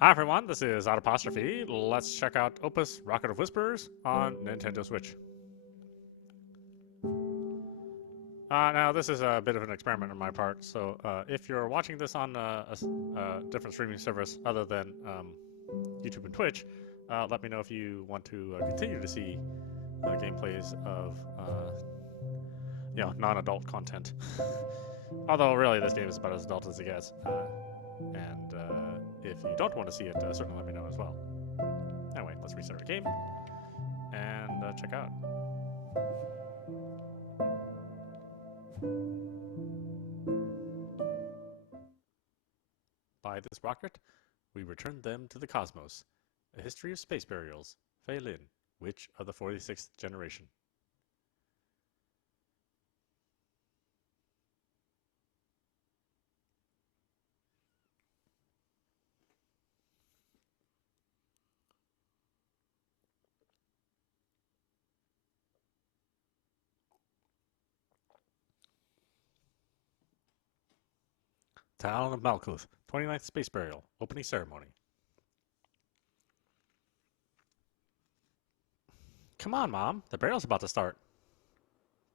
Hi everyone, this is audap. Let's check out Opus Rocket of Whispers on Nintendo Switch. Now this is a bit of an experiment on my part, so if you're watching this on a different streaming service other than YouTube and Twitch, let me know if you want to continue to see gameplays of non-adult content. Although really this game is about as adult as it gets. And if you don't want to see it, certainly let me know as well. Anyway, let's restart the game and check out. By this rocket, we returned them to the cosmos. A history of space burials. Fei Lin, witch of the 46th generation. Town of Malkuth, 29th Space Burial, opening ceremony. Come on, Mom, the burial's about to start.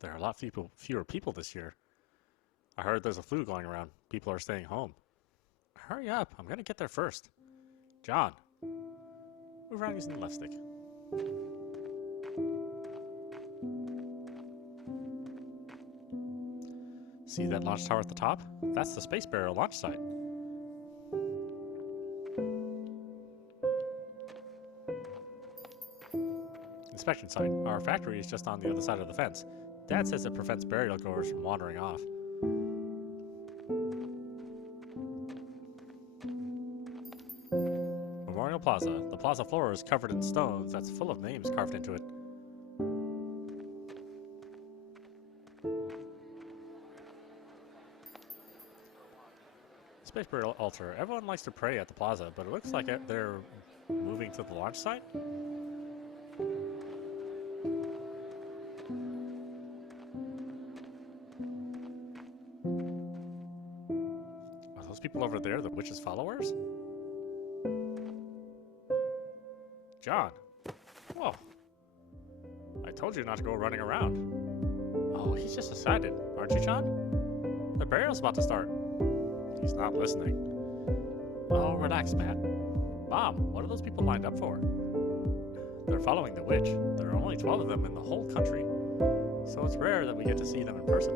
There are a lot fewer people this year. I heard there's a flu going around. People are staying home. Hurry up, I'm gonna get there first. John, move around using the left stick. See that launch tower at the top? That's the Space Burial launch site. Inspection site. Our factory is just on the other side of the fence. Dad says it prevents burial goers from wandering off. Memorial Plaza. The plaza floor is covered in stones that's full of names carved into it. Space Burial altar. Everyone likes to pray at the plaza, but it looks like they're moving to the launch site. Are those people over there the witch's followers? John. Whoa. I told you not to go running around. Oh, he's just excited, aren't you, John? The burial's about to start. He's not listening. Oh, relax, Matt. Mom, what are those people lined up for? They're following the witch. There are only 12 of them in the whole country. So it's rare that we get to see them in person.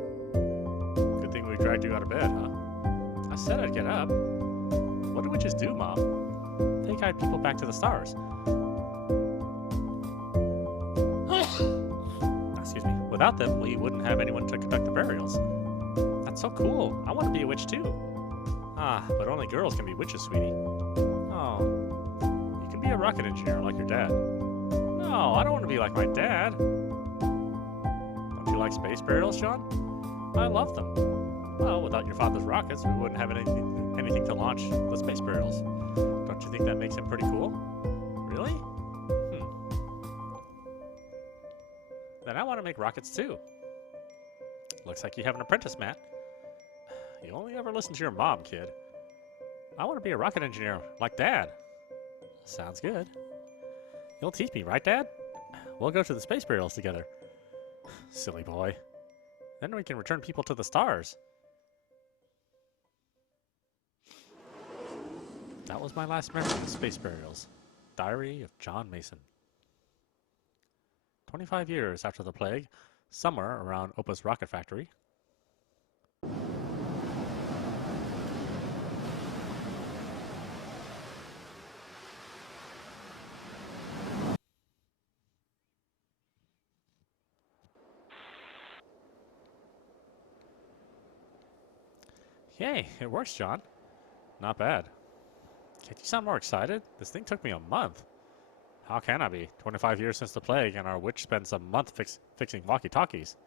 Good thing we dragged you out of bed, huh? I said I'd get up. What do witches do, Mom? They guide people back to the stars. Excuse me. Without them, we wouldn't have anyone to conduct the burials. That's so cool. I want to be a witch too. Ah, but only girls can be witches, sweetie. Oh, you can be a rocket engineer like your dad. No, I don't want to be like my dad. Don't you like space burials, John? I love them. Well, without your father's rockets, we wouldn't have anything to launch the space burials. Don't you think that makes him pretty cool? Really? Then I want to make rockets too. Looks like you have an apprentice, Matt. You only ever listen to your mom, kid. I want to be a rocket engineer, like Dad. Sounds good. You'll teach me, right, Dad? We'll go to the space burials together. Silly boy. Then we can return people to the stars. That was my last memory of space burials. Diary of John Mason. 25 years after the plague, somewhere around Opus Rocket Factory. Yay, it works, John. Not bad. Can't you sound more excited? This thing took me a month. How can I be? 25 years since the plague, and our witch spends a month fixing walkie-talkies.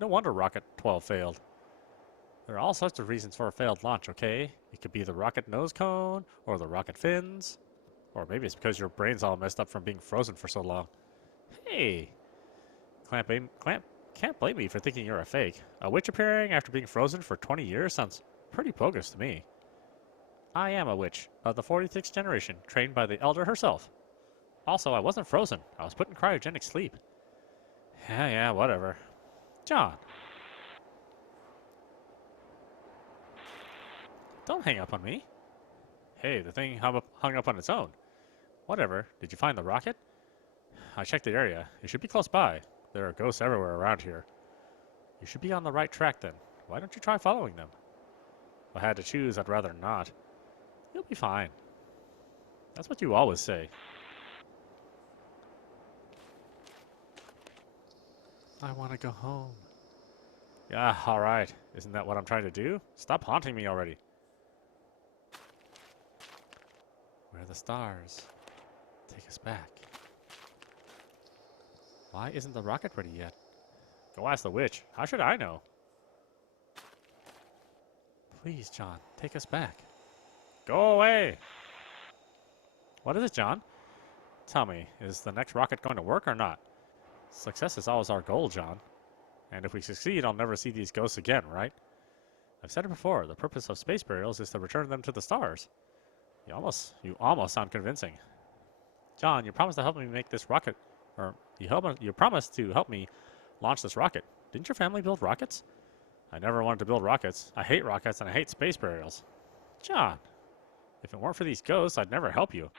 No wonder Rocket 12 failed. There are all sorts of reasons for a failed launch, okay? It could be the rocket nose cone, or the rocket fins. Or maybe it's because your brain's all messed up from being frozen for so long. Hey! Clamp Can't blame me for thinking you're a fake. A witch appearing after being frozen for 20 years sounds pretty bogus to me. I am a witch of the 46th generation, trained by the Elder herself. Also, I wasn't frozen. I was put in cryogenic sleep. Yeah, whatever. John. Don't hang up on me. Hey, the thing hung up on its own. Whatever. Did you find the rocket? I checked the area. It should be close by. There are ghosts everywhere around here. You should be on the right track then. Why don't you try following them? If I had to choose, I'd rather not. You'll be fine. That's what you always say. I want to go home. Yeah, alright. Isn't that what I'm trying to do? Stop haunting me already. Where are the stars? Take us back. Why isn't the rocket ready yet? Go ask the witch. How should I know? Please, John, take us back. Go away! What is it, John? Tell me, is the next rocket going to work or not? Success is always our goal, John. And if we succeed, I'll never see these ghosts again, right? I've said it before, the purpose of space burials is to return them to the stars. You almost sound convincing. John, you promised to help me make this rocket, or you promised to help me launch this rocket. Didn't your family build rockets? I never wanted to build rockets. I hate rockets and I hate space burials. John, if it weren't for these ghosts, I'd never help you.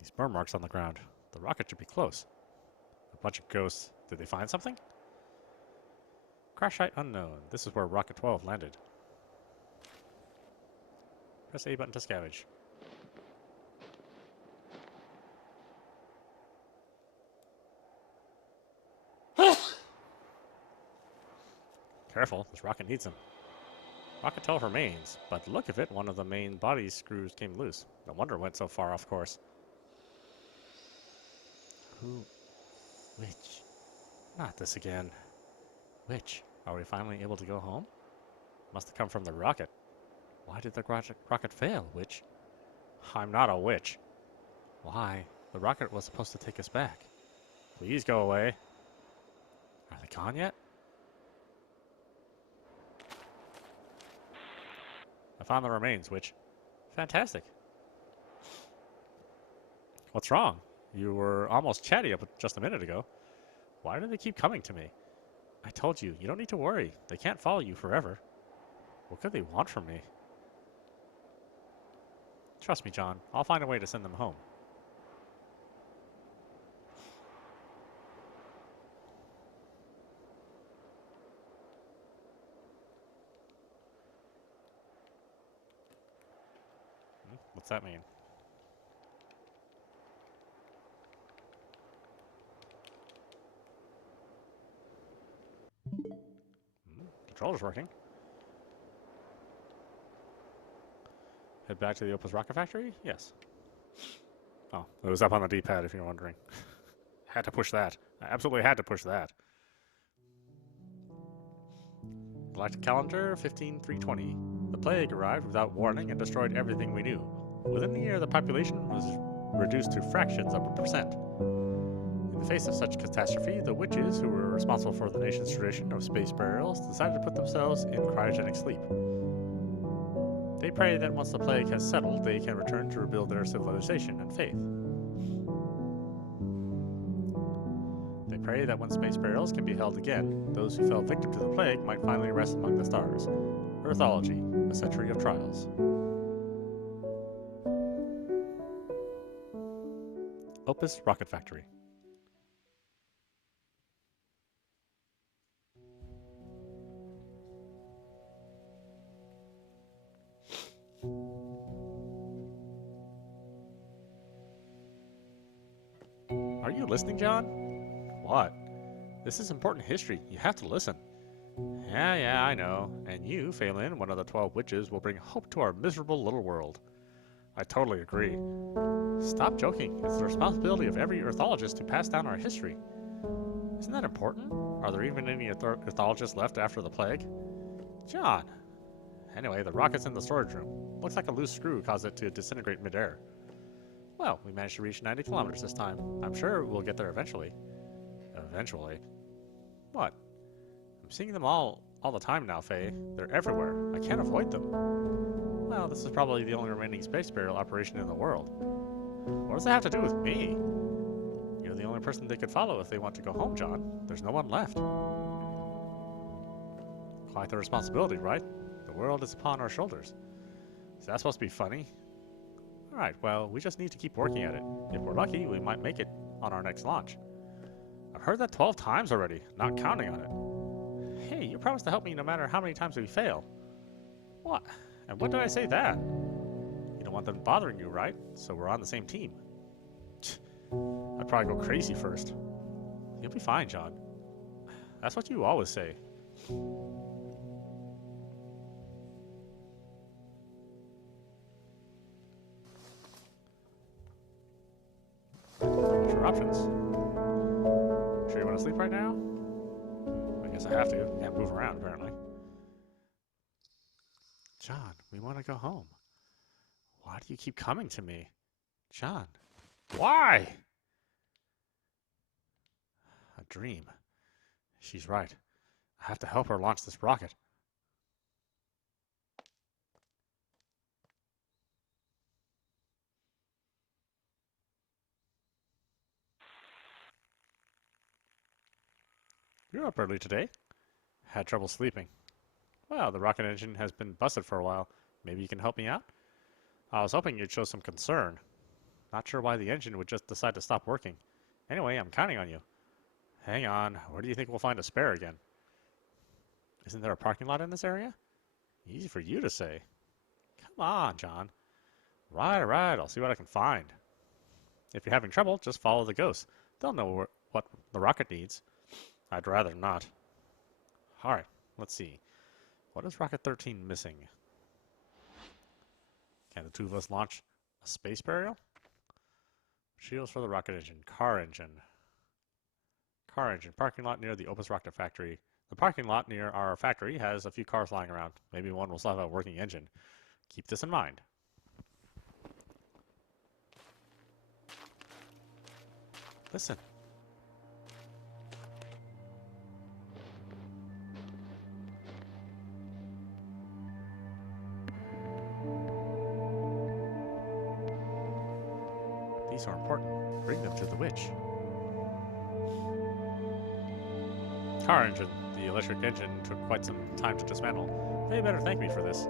These burn marks on the ground. The rocket should be close. A bunch of ghosts. Did they find something? Crash site unknown. This is where Rocket 12 landed. Press A button to scavenge. Careful, this rocket needs them. Rocket 12 remains, but look of it, one of the main body screws came loose. No wonder it went so far off course. Who? Which? Not this again. Which? Are we finally able to go home? Must have come from the rocket. Why did the rocket fail, witch? I'm not a witch. Why? The rocket was supposed to take us back. Please go away. Are they gone yet? I found the remains, witch. Fantastic. What's wrong? You were almost chatty up just a minute ago. Why do they keep coming to me? I told you, you don't need to worry. They can't follow you forever. What could they want from me? Trust me, John. I'll find a way to send them home. What's that mean? Controller's working. Head back to the Opus rocket factory? Yes. Oh, it was up on the D-pad if you're wondering. Had to push that. I absolutely had to push that. Galactic calendar 15320. The plague arrived without warning and destroyed everything we knew. Within the year, the population was reduced to fractions of a percent. In the face of such catastrophe, the witches, who were responsible for the nation's tradition of space burials, decided to put themselves in cryogenic sleep. They pray that once the plague has settled, they can return to rebuild their civilization and faith. They pray that when space burials can be held again, those who fell victim to the plague might finally rest among the stars. Earthology, a century of trials. Opus Rocket Factory. Are you listening, John? What? This is important history. You have to listen. Yeah, I know. And you, Phelan, one of the 12 witches, will bring hope to our miserable little world. I totally agree. Stop joking. It's the responsibility of every Earthologist to pass down our history. Isn't that important? Are there even any Earthologists left after the plague? John! Anyway, the rocket's in the storage room. Looks like a loose screw caused it to disintegrate midair. Well, we managed to reach 90 kilometers this time. I'm sure we'll get there eventually. Eventually? What? I'm seeing them all the time now, Faye. They're everywhere. I can't avoid them. Well, this is probably the only remaining space burial operation in the world. What does that have to do with me? You're the only person they could follow if they want to go home, John. There's no one left. Quite the responsibility, right? The world is upon our shoulders. Is that supposed to be funny? Alright, well, we just need to keep working at it. If we're lucky, we might make it on our next launch. I've heard that 12 times already, not counting on it. Hey, you promised to help me no matter how many times we fail. What? And when did I say that? You don't want them bothering you, right? So we're on the same team. I'd probably go crazy first. You'll be fine, John. That's what you always say. What's your options? Sure you want to sleep right now? I guess I have to. Can't move around, apparently. John, we want to go home. Why do you keep coming to me? John, why? A dream. She's right. I have to help her launch this rocket. You're up early today. Had trouble sleeping. Well, the rocket engine has been busted for a while. Maybe you can help me out? I was hoping you'd show some concern. Not sure why the engine would just decide to stop working. Anyway, I'm counting on you. Hang on, where do you think we'll find a spare again? Isn't there a parking lot in this area? Easy for you to say. Come on, John. Right, I'll see what I can find. If you're having trouble, just follow the ghosts. They'll know what the rocket needs. I'd rather not. Alright, let's see. What is Rocket 13 missing? Can the two of us launch a space burial? Shields for the rocket engine. Car engine. Car engine. Parking lot near the Opus rocket factory. The parking lot near our factory has a few cars lying around. Maybe one will still have a working engine. Keep this in mind. Listen. These are important. Bring them to the witch. Car engine. The electric engine took quite some time to dismantle. They better thank me for this.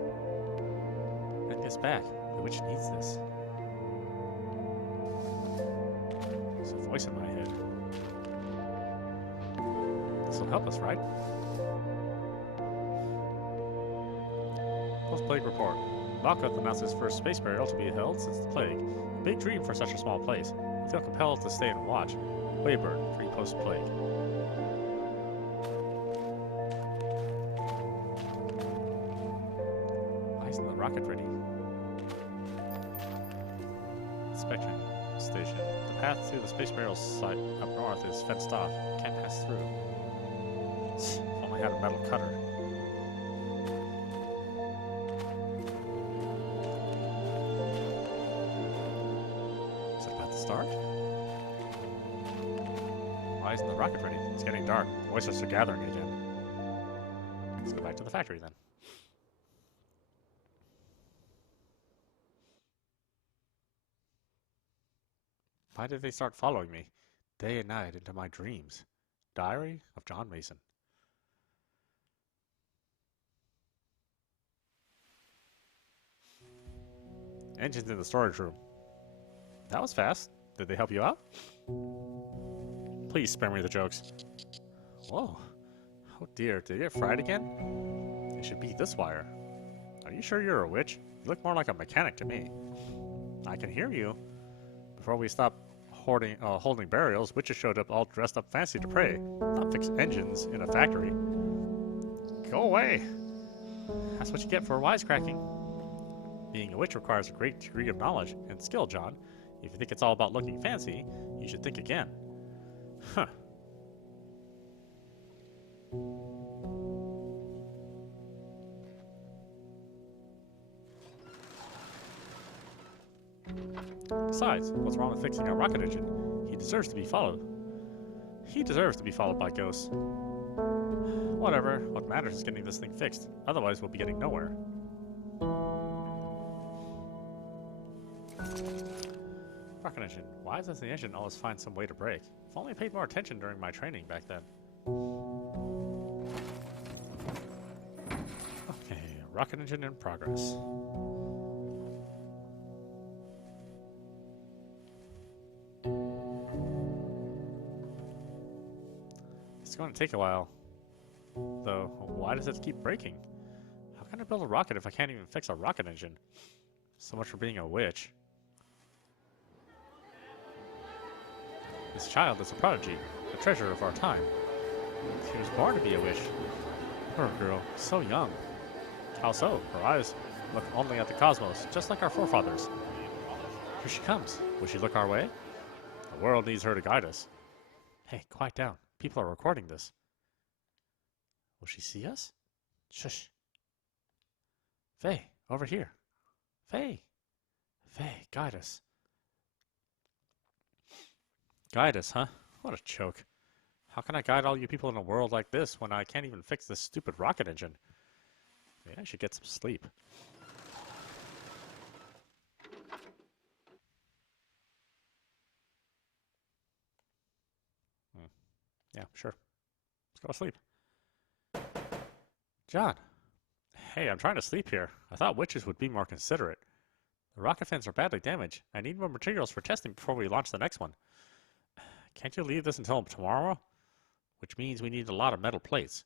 Bring this back. The witch needs this. There's a voice in my head. This will help us, right? Post-plague report. Balkuth announced his first space burial to be held since the plague. A big dream for such a small place. I feel compelled to stay and watch. Wayburn, free post-plague. Why isn't the rocket ready? Inspection station. The path to the space burial site up north is fenced off. Can't pass through. If only had a metal cutter. Start? Why isn't the rocket ready? It's getting dark. Voices are gathering again. Let's go back to the factory then. Why did they start following me day and night into my dreams? Diary of John Mason. Engines in the storage room. That was fast. Did they help you out? Please spare me the jokes. Whoa. Oh dear, did it get fried again? It should be this wire. Are you sure you're a witch? You look more like a mechanic to me. I can hear you. Before we stopped holding burials, witches showed up all dressed up fancy to pray, not fix engines in a factory. Go away. That's what you get for wisecracking. Being a witch requires a great degree of knowledge and skill, John. If you think it's all about looking fancy, you should think again. Huh. Besides, what's wrong with fixing a rocket engine? He deserves to be followed. He deserves to be followed by ghosts. Whatever. What matters is getting this thing fixed. Otherwise, we'll be getting nowhere. Rocket engine. Why does the engine always find some way to break? If only I paid more attention during my training back then. Okay, rocket engine in progress. It's going to take a while. Though, why does it keep breaking? How can I build a rocket if I can't even fix a rocket engine? So much for being a witch. This child is a prodigy, a treasure of our time. She was born to be a witch. Poor girl, so young. How so? Her eyes look only at the cosmos, just like our forefathers. Here she comes. Will she look our way? The world needs her to guide us. Hey, quiet down. People are recording this. Will she see us? Shush. Faye, over here. Faye. Faye, guide us. Guide us, huh? What a joke. How can I guide all you people in a world like this when I can't even fix this stupid rocket engine? Maybe I should get some sleep. Yeah, sure. Let's go to sleep. John. Hey, I'm trying to sleep here. I thought witches would be more considerate. The rocket fins are badly damaged. I need more materials for testing before we launch the next one. Can't you leave this until tomorrow? Which means we need a lot of metal plates.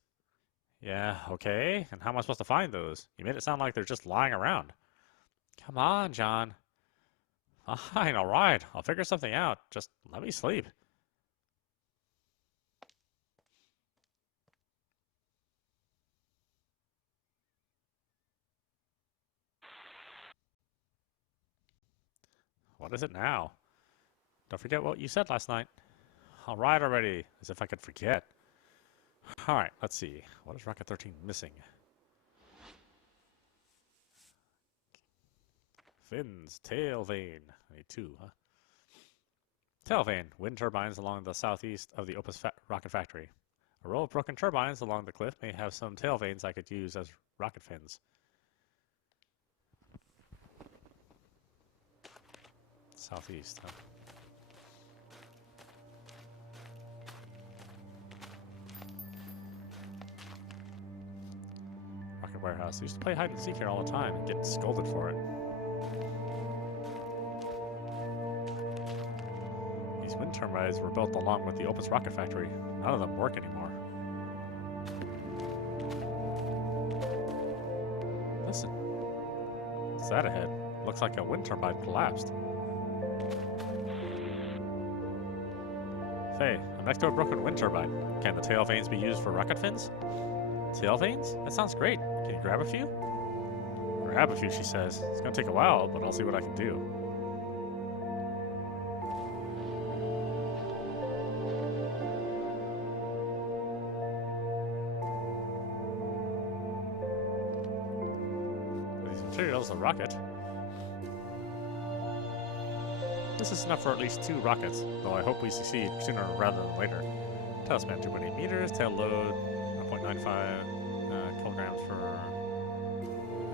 Yeah, okay. And how am I supposed to find those? You made it sound like they're just lying around. Come on, John. Fine, all right. I'll figure something out. Just let me sleep. What is it now? Don't forget what you said last night. All right already, as if I could forget. All right, let's see. What is Rocket 13 missing? Fins, tail vane. I need 2, huh? Tail vane. Wind turbines along the southeast of the Opus rocket factory. A row of broken turbines along the cliff may have some tail vanes I could use as rocket fins. Southeast, huh? Rocket warehouse. I used to play hide and seek here all the time and get scolded for it. These wind turbines were built along with the Opus rocket factory. None of them work anymore. Listen. What's that ahead? Looks like a wind turbine collapsed. Faye, I'm next to a broken wind turbine. Can the tail vanes be used for rocket fins? Tail vanes? That sounds great. Can you grab a few? Grab a few, she says. It's gonna take a while, but I'll see what I can do. With these materials, a rocket. This is enough for at least 2 rockets, though I hope we succeed sooner rather than later. Tail span 2.8 meters, tail load 1.95 kilograms for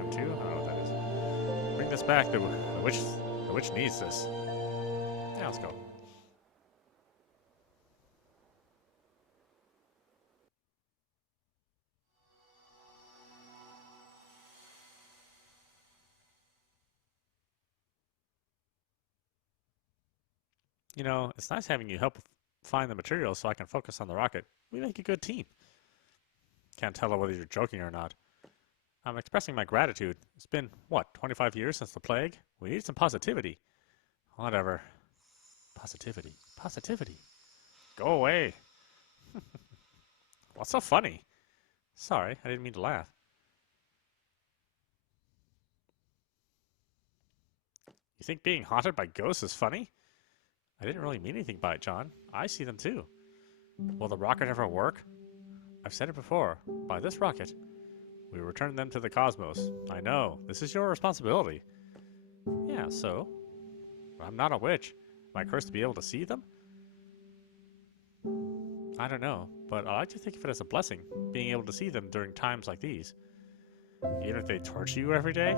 M2. I don't know what that is. Bring this back. The witch needs this. Yeah, let's go. You know, it's nice having you help find the materials so I can focus on the rocket. We make a good team. Can't tell whether you're joking or not. I'm expressing my gratitude. It's been, what, 25 years since the plague? We need some positivity. Whatever. Positivity. Positivity. Go away. What's so funny? Sorry, I didn't mean to laugh. You think being haunted by ghosts is funny? I didn't really mean anything by it, John. I see them too. Will the rocket ever work? I've said it before. By this rocket, we return them to the cosmos. I know. This is your responsibility. Yeah, so? I'm not a witch. Am I cursed to be able to see them? I don't know, but I like to think of it as a blessing, being able to see them during times like these. Even if they torture you every day?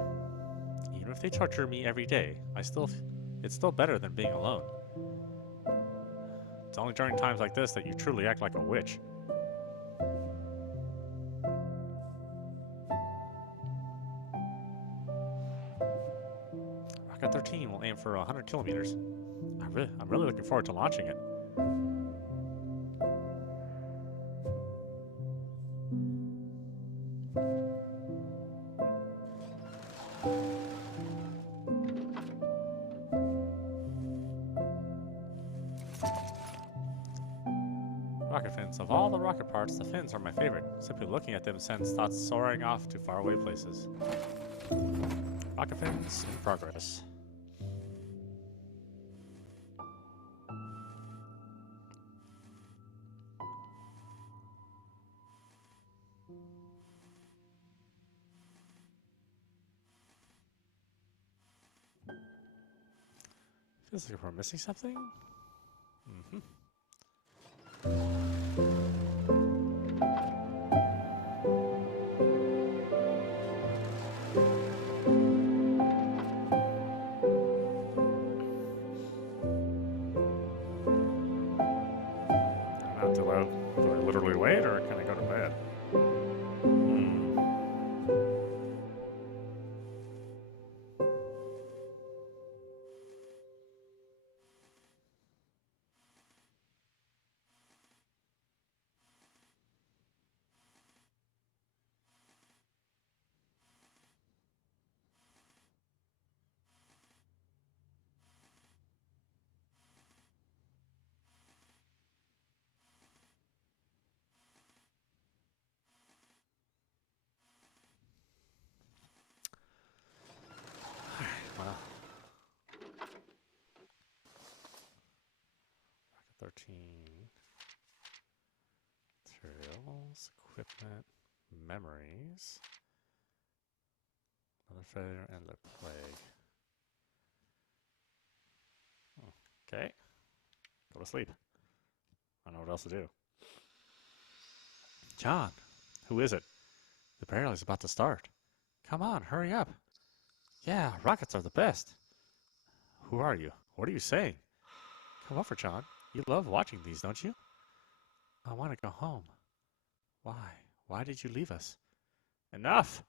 Even if they torture me every day, it's still better than being alone. It's only during times like this that you truly act like a witch. Rocket 13 will aim for 100 kilometers. I'm really looking forward to launching it. Rocket fins. Of all the rocket parts, the fins are my favorite. Simply looking at them sends thoughts soaring off to faraway places. Rocket fins in progress. Feels like we're missing something. Mm-hmm. Do I literally wait, or can I go to bed? Well, Rocket 13. Materials, equipment, memories. Mother failure and the plague. Okay. Go to sleep. I don't know what else to do. John, who is it? The burial is about to start. Come on, hurry up. Yeah, rockets are the best. Who are you? What are you saying? Come over, John. You love watching these, don't you? I want to go home. Why? Why did you leave us? Enough!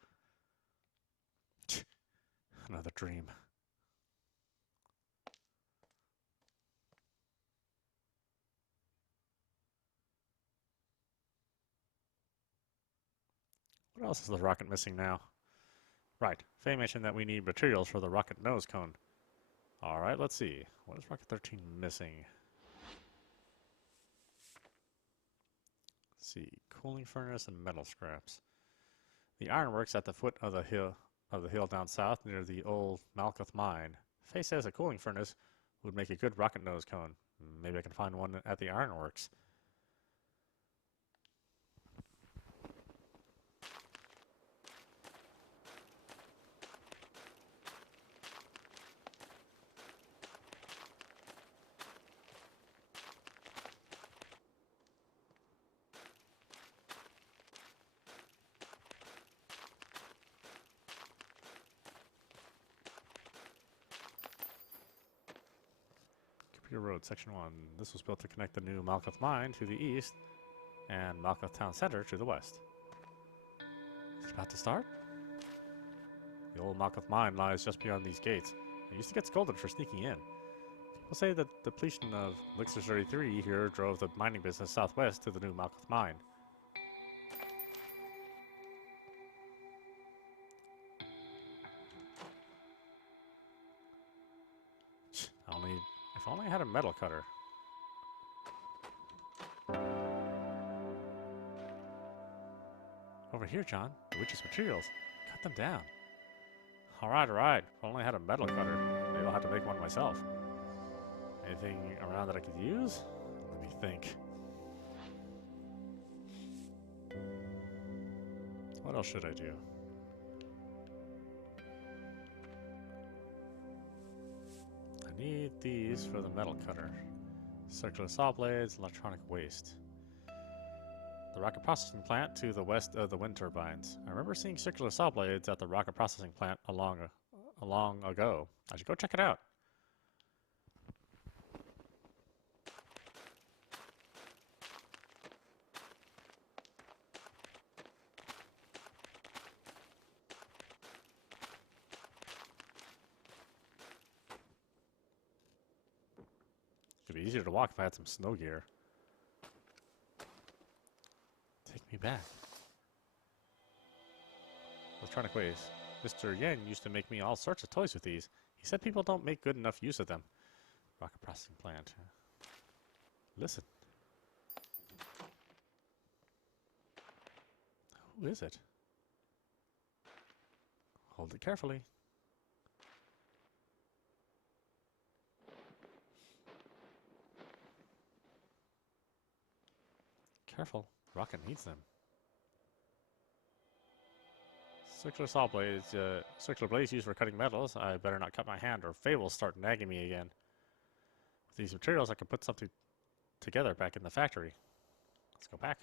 Another dream. What else is the rocket missing now? Right. Faye mentioned that we need materials for the rocket nose cone. Alright, let's see. What is Rocket 13 missing? Let's see. Cooling furnace and metal scraps. The ironworks at the foot of the hill down south near the old Malkuth mine. Faye says a cooling furnace would make a good rocket nose cone. Maybe I can find one at the ironworks. Road, Section 1. This was built to connect the new Malkuth mine to the east and Malkuth town center to the west. Is it about to start? The old Malkuth mine lies just beyond these gates. I used to get scolded for sneaking in. People say that the depletion of Elixir 33 here drove the mining business southwest to the new Malkuth mine. If only I had a metal cutter. Over here, John. The witch's materials. Cut them down. Alright, alright. If only I had a metal cutter. Maybe I'll have to make one myself. Anything around that I could use? Let me think. What else should I do? I need these for the metal cutter. Circular saw blades, electronic waste. The rocket processing plant to the west of the wind turbines. I remember seeing circular saw blades at the rocket processing plant long ago. I should go check it out. It'd be easier to walk if I had some snow gear. Take me back. Electronic waste. Mr. Yen used to make me all sorts of toys with these. He said people don't make good enough use of them. Rocket processing plant. Listen. Who is it? Hold it carefully. Careful. Rocket needs them. Circular saw blades. Circular blades used for cutting metals. I better not cut my hand or Faye will start nagging me again. With these materials, I can put something together back in the factory. Let's go back.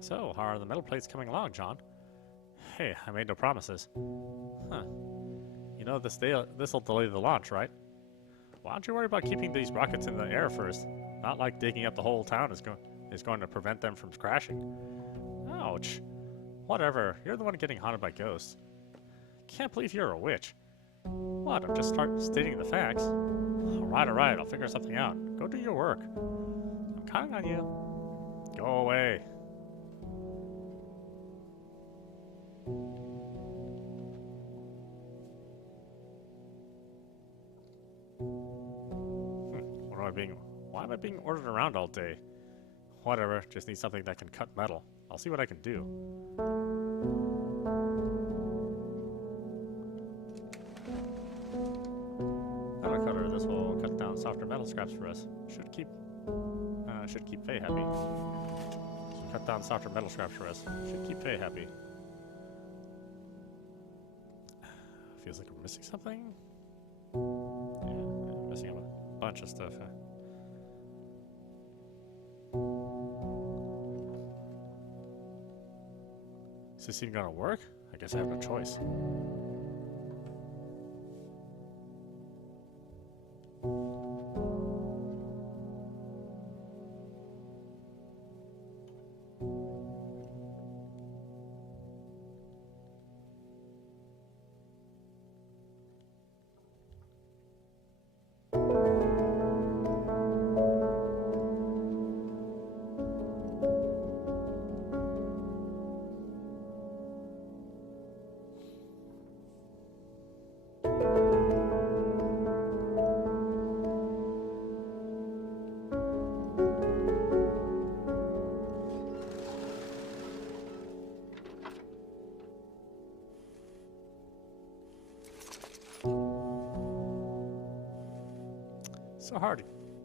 So, how are the metal plates coming along, John? Hey, I made no promises. Huh. You know, this'll delay the launch, right? Why don't you worry about keeping these rockets in the air first? Not like digging up the whole town is going to prevent them from crashing. Ouch. Whatever, you're the one getting haunted by ghosts. Can't believe you're a witch. What, I'm just stating the facts. Alright, I'll figure something out. Go do your work. I'm counting on you. Go away. Why am I being ordered around all day? Whatever, just need something that can cut metal. I'll see what I can do. Metal cutter, this will cut down softer metal scraps for us. Should keep Faye happy. Cut down softer metal scraps for us. Should keep Faye happy. Feels like we're missing something? Yeah, I'm missing a bunch of stuff. Is this even gonna work? I guess I have no choice.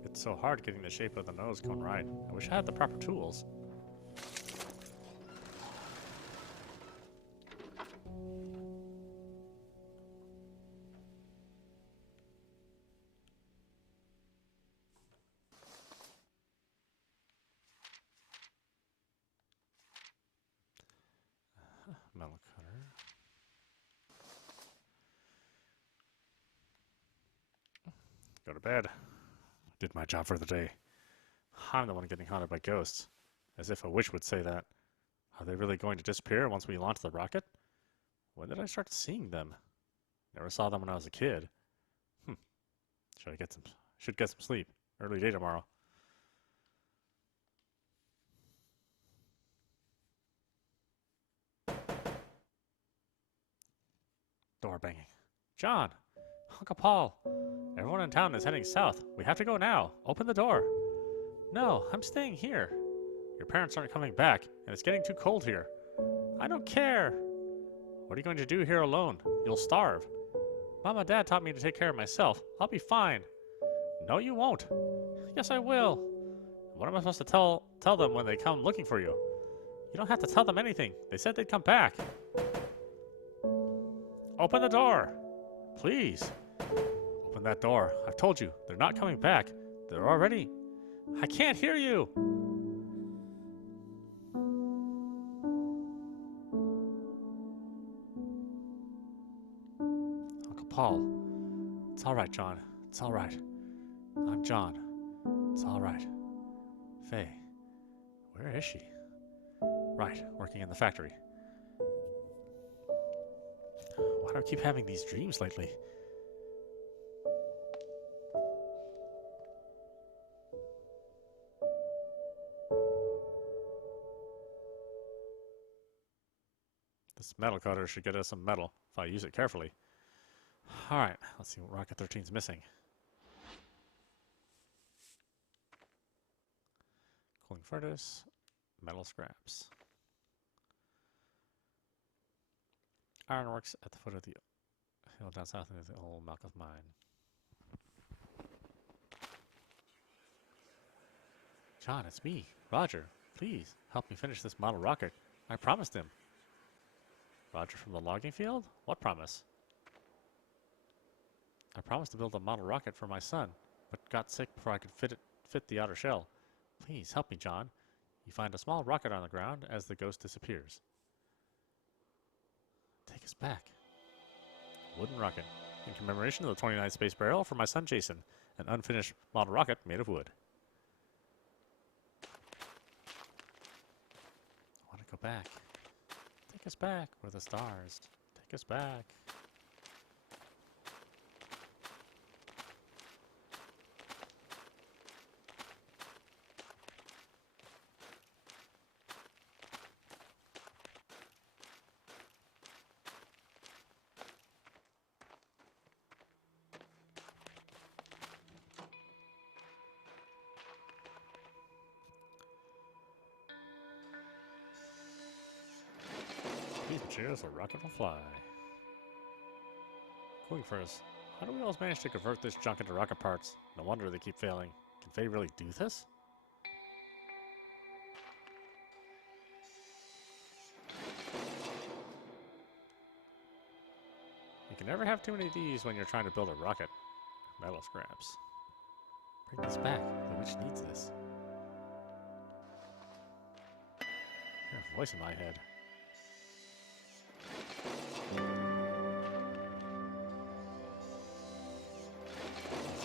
It's so hard getting the shape of the nose cone right. I wish I had the proper tools. Metal cutter. Go to bed. Did my job for the day. I'm the one getting haunted by ghosts. As if a witch would say that. Are they really going to disappear once we launch the rocket? When did I start seeing them? Never saw them when I was a kid. Should get some sleep. Early day tomorrow. Door banging. John! Uncle Paul! Everyone in town is heading south. We have to go now. Open the door. No, I'm staying here. Your parents aren't coming back, and it's getting too cold here. I don't care. What are you going to do here alone? You'll starve. Mom and Dad taught me to take care of myself. I'll be fine. No, you won't. Yes, I will. What am I supposed to tell them when they come looking for you? You don't have to tell them anything. They said they'd come back. Open the door. Please. Open that door. I've told you, they're not coming back. They're already... I can't hear you. Uncle Paul. It's all right, John. It's all right. I'm John. It's all right. Faye. Where is she? Right, working in the factory. Why do I keep having these dreams lately? This metal cutter should get us some metal if I use it carefully. Alright, let's see what Rocket 13's missing. Cooling furnace, metal scraps. Ironworks at the foot of the hill down south of the old Malkuth mine. John, it's me, Roger. Please, help me finish this model rocket. I promised him. Roger from the logging field? What promise? I promised to build a model rocket for my son, but got sick before I could fit the outer shell. Please, help me, John. You find a small rocket on the ground as the ghost disappears. Take us back. Wooden rocket. In commemoration of the 29th space burial for my son Jason, an unfinished model rocket made of wood. I want to go back. Take us back where the stars. Take us back. These materials, the rocket will fly. Cooling furnace. How do we always manage to convert this junk into rocket parts? No wonder they keep failing. Can Faye really do this? You can never have too many of these when you're trying to build a rocket. Metal scraps. Bring this back. The witch needs this. I hear a voice in my head.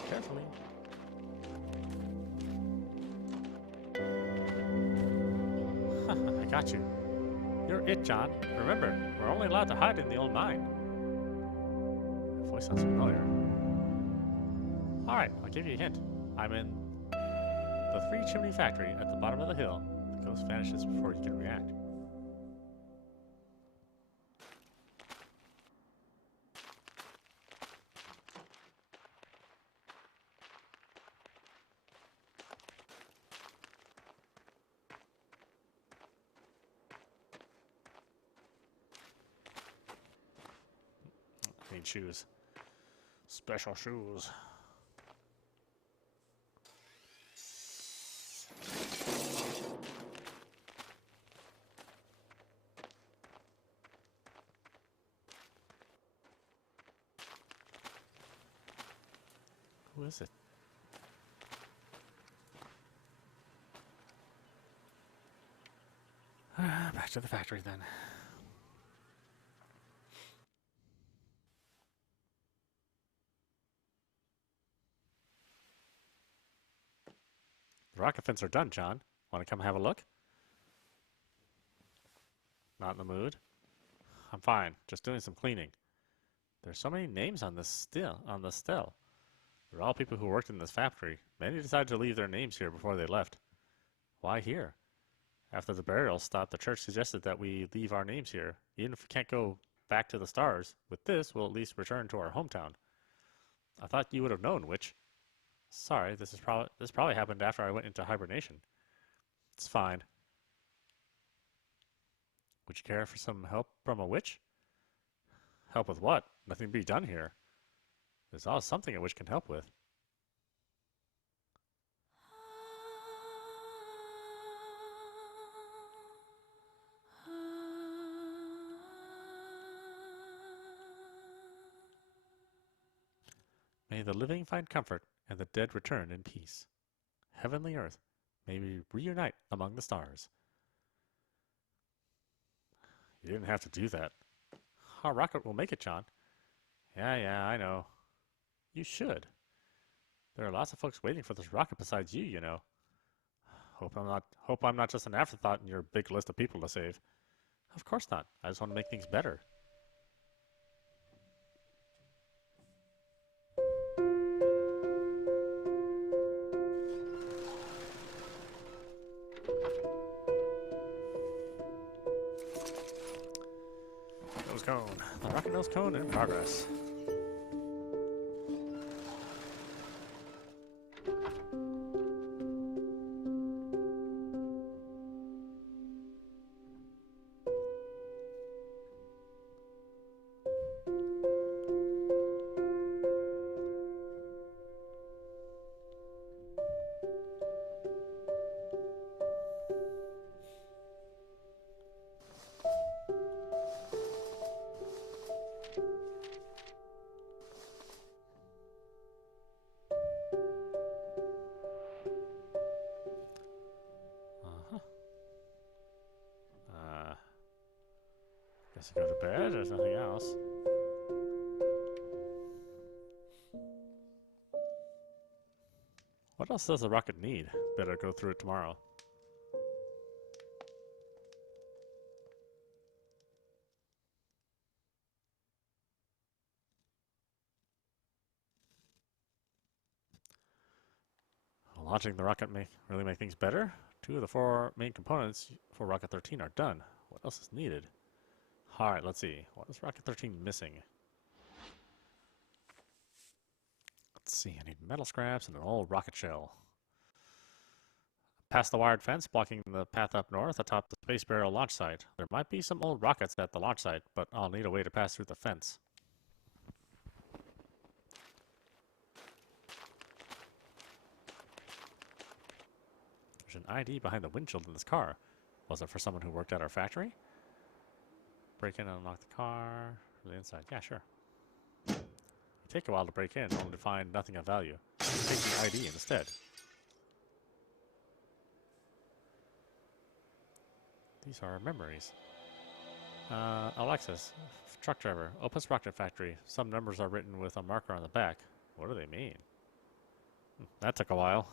Carefully. I got you. You're it, John. Remember, we're only allowed to hide in the old mine. That voice sounds familiar. Alright, I'll give you a hint. I'm in the three-chimney factory at the bottom of the hill. The ghost vanishes before you can react. I need shoes. Special shoes. Who is it? Back to the factory then. The rocket fins are done, John. Want to come have a look? Not in the mood? I'm fine. Just doing some cleaning. There's so many names on the stele. They're all people who worked in this factory. Many decided to leave their names here before they left. Why here? After the burial stopped, the church suggested that we leave our names here. Even if we can't go back to the stars, with this, we'll at least return to our hometown. I thought you would have known, witch. Sorry, this probably happened after I went into hibernation. It's fine. Would you care for some help from a witch? Help with what? Nothing to be done here. There's always something a wish can help with. May the living find comfort and the dead return in peace. Heavenly earth, may we reunite among the stars. You didn't have to do that. Our rocket will make it, John. Yeah, I know. You should. There are lots of folks waiting for this rocket besides you, you know. Hope I'm not just an afterthought in your big list of people to save. Of course not. I just want to make things better. Nose cone. The rocket nose cone in progress. Guess I go to bed. There's nothing else. What else does the rocket need? Better go through it tomorrow. Launching the rocket may really make things better. 2 of the 4 main components for Rocket 13 are done. What else is needed? Alright, let's see. What is Rocket 13 missing? Let's see. I need metal scraps and an old rocket shell. Past the wired fence blocking the path up north atop the space burial launch site. There might be some old rockets at the launch site, but I'll need a way to pass through the fence. There's an ID behind the windshield in this car. Was it for someone who worked at our factory? Break in and unlock the car from the inside. Yeah, sure. It take a while to break in, only to find nothing of value. Take the ID instead. These are our memories. Alexis, truck driver, Opus rocket factory. Some numbers are written with a marker on the back. What do they mean? That took a while.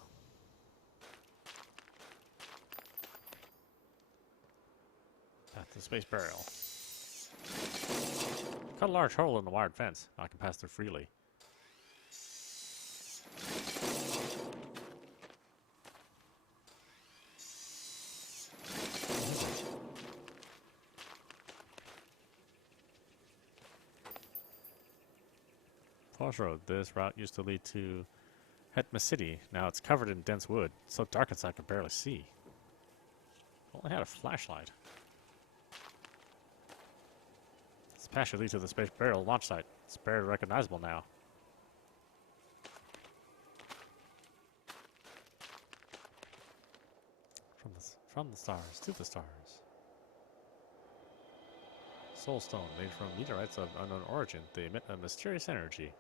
Path to space burial. Cut a large hole in the wired fence. I can pass through freely. Forest Road. This route used to lead to Hetma City. Now it's covered in dense wood. It's so dark inside I can barely see. Only had a flashlight. This path should lead to the space burial launch site. It's barely recognizable now. From the stars to the stars. Soulstone, made from meteorites of unknown origin. They emit a mysterious energy.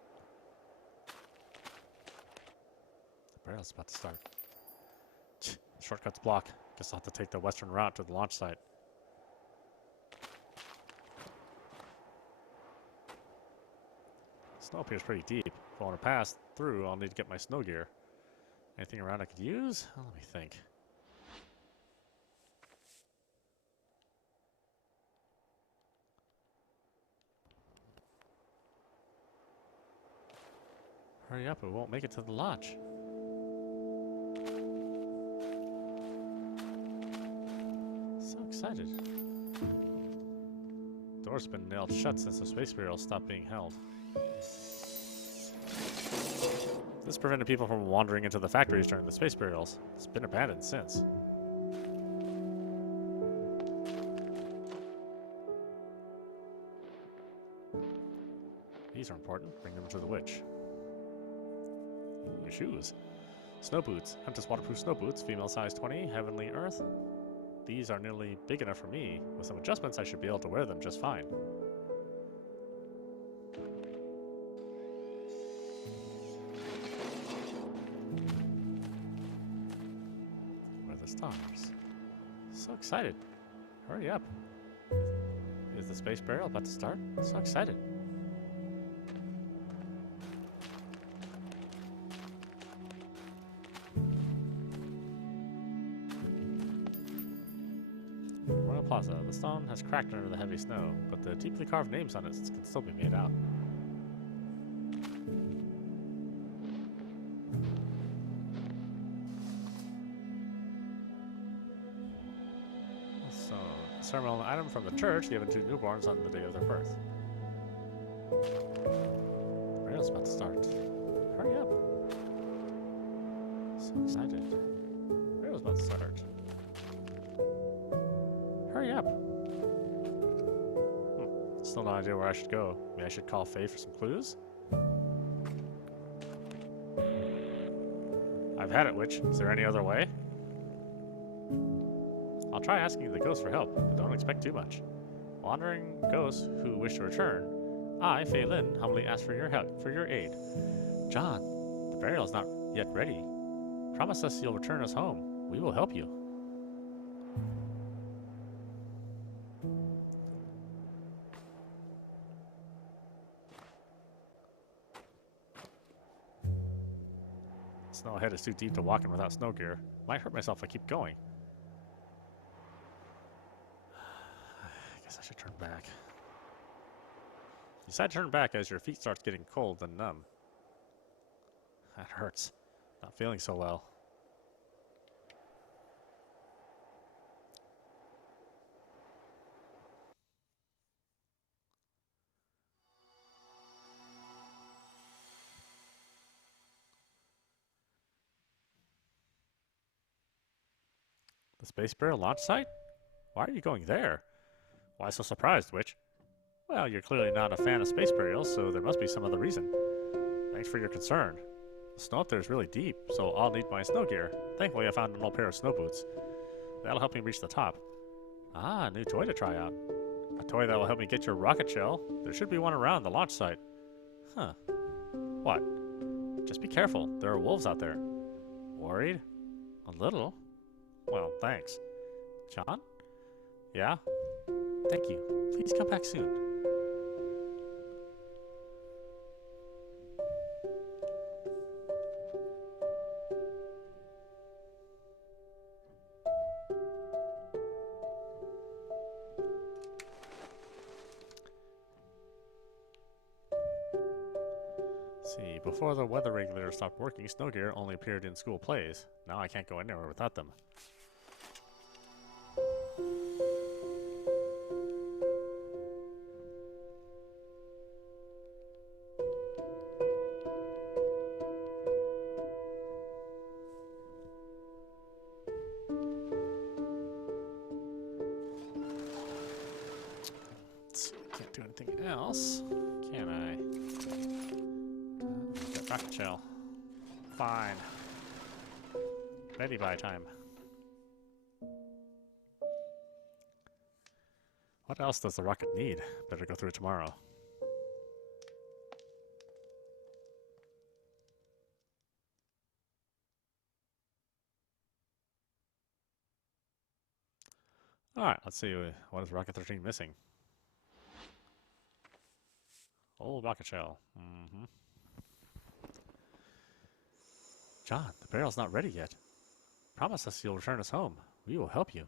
The burial's about to start. Shortcuts block. Guess I'll have to take the western route to the launch site. Snow appears pretty deep. If I want to pass through, I'll need to get my snow gear. Anything around I could use? Oh, let me think. Hurry up, we won't make it to the launch. So excited. Doors have been nailed shut since the space burial stopped being held. This prevented people from wandering into the factories during the space burials. It's been abandoned since. These are important. Bring them to the witch. New shoes. Snow boots. Hunter's waterproof snow boots. Female size 20. Heavenly Earth. These are nearly big enough for me. With some adjustments, I should be able to wear them just fine. Where are the stars? So excited. Hurry up. Is the space burial about to start? So excited. Royal Plaza. The stone has cracked under the heavy snow, but the deeply carved names on it can still be made out. So, ceremonial item from the church given to newborns on the day of their birth. The burial's about to start. Hurry up. So excited. The burial's about to start. Hurry up. Still no idea where I should go. Maybe I should call Faye for some clues? I've had it, witch. Is there any other way? I'll try asking the ghost for help, but don't expect too much. Wandering ghosts who wish to return, I, Fei Lin, humbly ask for your help, for your aid. John, the burial's not yet ready. Promise us you'll return us home. We will help you. Snow ahead is too deep to walk in without snow gear. Might hurt myself if I keep going. I guess I should turn back. You decide to turn back as your feet starts getting cold and numb. That hurts. Not feeling so well. The space burial launch site? Why are you going there? Why so surprised, witch? Well, you're clearly not a fan of space burials, so there must be some other reason. Thanks for your concern. The snow up there is really deep, so I'll need my snow gear. Thankfully, I found an old pair of snow boots. That'll help me reach the top. Ah, a new toy to try out. A toy that will help me get your rocket shell. There should be one around the launch site. Huh. What? Just be careful. There are wolves out there. Worried? A little. Well, thanks. John? Yeah? Thank you. Please come back soon. See, before the weather regulator stopped working, snow gear only appeared in school plays. Now I can't go anywhere without them. Can't do anything else, can I? Get rocket shell. Fine. Ready by time. What else does the rocket need? Better go through it tomorrow. Alright, let's see. What is Rocket 13 missing? Old rocket shell. John, the barrel's not ready yet. Promise us you'll return us home. We will help you.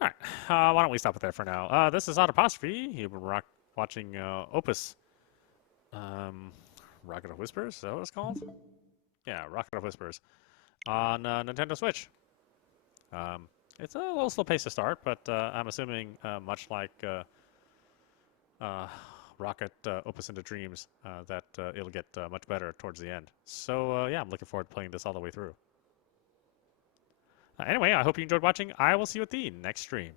Alright, why don't we stop it there for now? This is Autopostrophe. You've been watching Opus. Rocket of Whispers, is that what it's called? Yeah, Rocket of Whispers. On Nintendo Switch. It's a little slow pace to start, but I'm assuming much like Rocket Opus into Dreams, that it'll get much better towards the end. So yeah, I'm looking forward to playing this all the way through. Anyway, I hope you enjoyed watching. I will see you at the next stream.